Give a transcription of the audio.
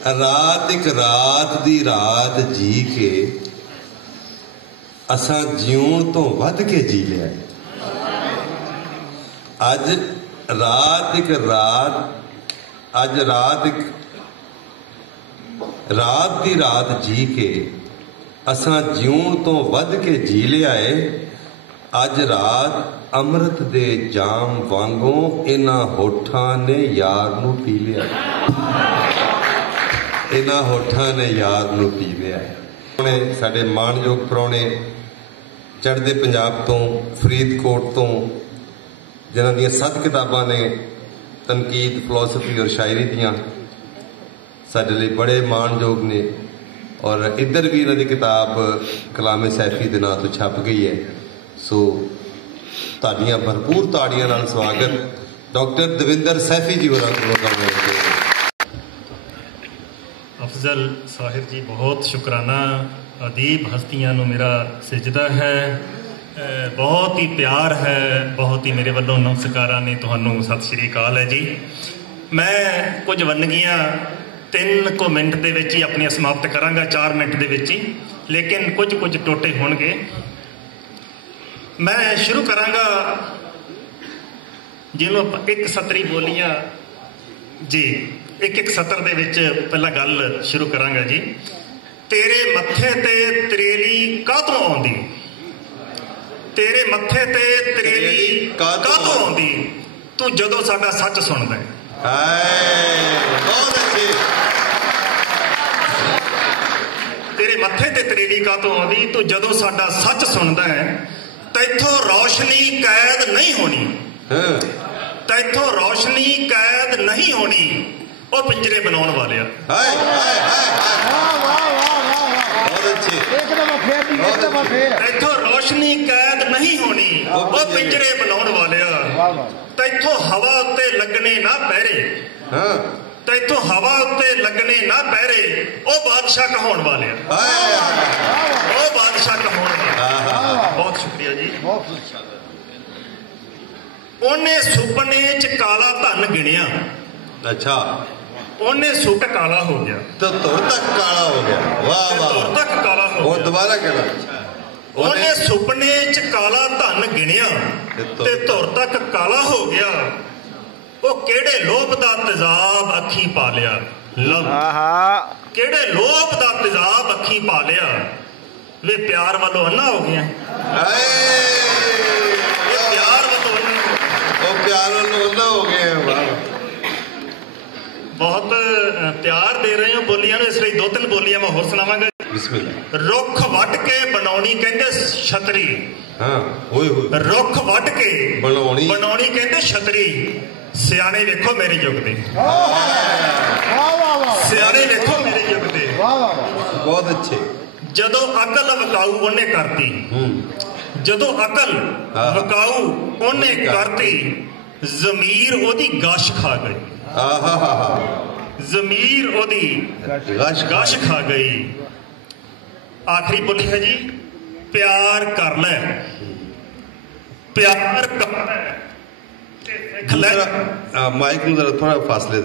रात एक रात दी रात जी के असा जीवन तो वध के जी लिया। अज रात एक रात अज रात एक रात दी रात जी के असा जीवन तो वध के जी लिया है। अज रात अमृत दे जाम वांगों इन्हां होठां ने यार नूं पी लिया। इन्हां होठां ने यार नूं पी लिया है। साडे माणयोग परौणे चढ़दे पंजाब तो फरीदकोट तो जिन्हां दियां 7 किताबां ने तनकीद फिलोसफी और शायरी दियां साडे लई बड़े माणयोग ने। और इधर भी इन्हां दी किताब कलामे सैफी दे नां तो छप गई है। सो ताड़ियां भरपूर ताड़ियां नाल स्वागत डॉक्टर दविंदर सैफी जी होरां कोलों। अफजल साहिब जी बहुत शुकराना। अदीब हस्तियां नूं मेरा सिजदा है, बहुत ही प्यार है, बहुत ही मेरे वालों नमस्कारां ने तुहानूं सत श्री अकाल है जी। मैं कुछ वन्नगियां 3 मिनट दे विच ही अपनी समाप्त करांगा, 4 मिनट दे विच ही, लेकिन कुछ टोटे होणगे। मैं शुरू करांगा जिन्हों एक सतरी बोलियां जी, एक सतर दे विच पहला गल शुरू करांगा जी। तेरे मत्थे ते तरेली कातों आउंदी, तेरे मत्थे ते तरेली कातों आउंदी, तू जदों साडा सच सुनदा है। बहुत अच्छे। तेरे मत्थे ते तरेली कातों आउंदी, तू जदों साडा सच सुनदा है। तैथों रोशनी कैद नहीं होनी, तैथों रोशनी कैद नहीं होनी, और पिंजरे बनाने वाले तैथों रोशनी कैद नहीं होनी, वो पिंजरे बनाने वाले तैथों हवा उत्ते लगने ना पैरे, तैथों हवा उत्ते लगने ना पैरे, ओ बादशाह कहाउण वाले, ओ बादशाह कहाउण वाले। बहुत शुक्रिया जी। उन्हें सुपने च काला धन गिणिया। अच्छा, उन्हें सुट काला हो गया तो तुर तक काला हो गया। वाह वाह, तुर तक काला हो गया। दोबारा कहना। उन्हें सुपने च काला धन गिणिया ते तुर तक काला हो गया, वो केड़े लोभ दा तेजाब अखी पा लिया। लव केड़े लोभ दा तेजाब अखी पा लिया, वे प्यार वालों अन्ना हो गया। प्यार वालों अन्ना हो गए। बहुत प्यार दे रहे हो बोलियां, इसलिए 2-3 बोलियां मैं होर सुनावांगा। रुख वट के बनाउणी कहंदे छतरी। रुख वट के बनाउणी कहंदे छतरी, सियाणे वेखो मेरे युग दे, सियाणे वेखो मेरे युग दे। बहुत अच्छे। जदों अकल विकाऊ उन्हें करती, जदों अकल विकाऊ उन्हें करती, जमीर ओदी गश खा गई। जमीर ओदी गश खा गई। आखिरी बोली है जी, प्यार कर ले, प्यार कर ले। माइक थोड़ा फासले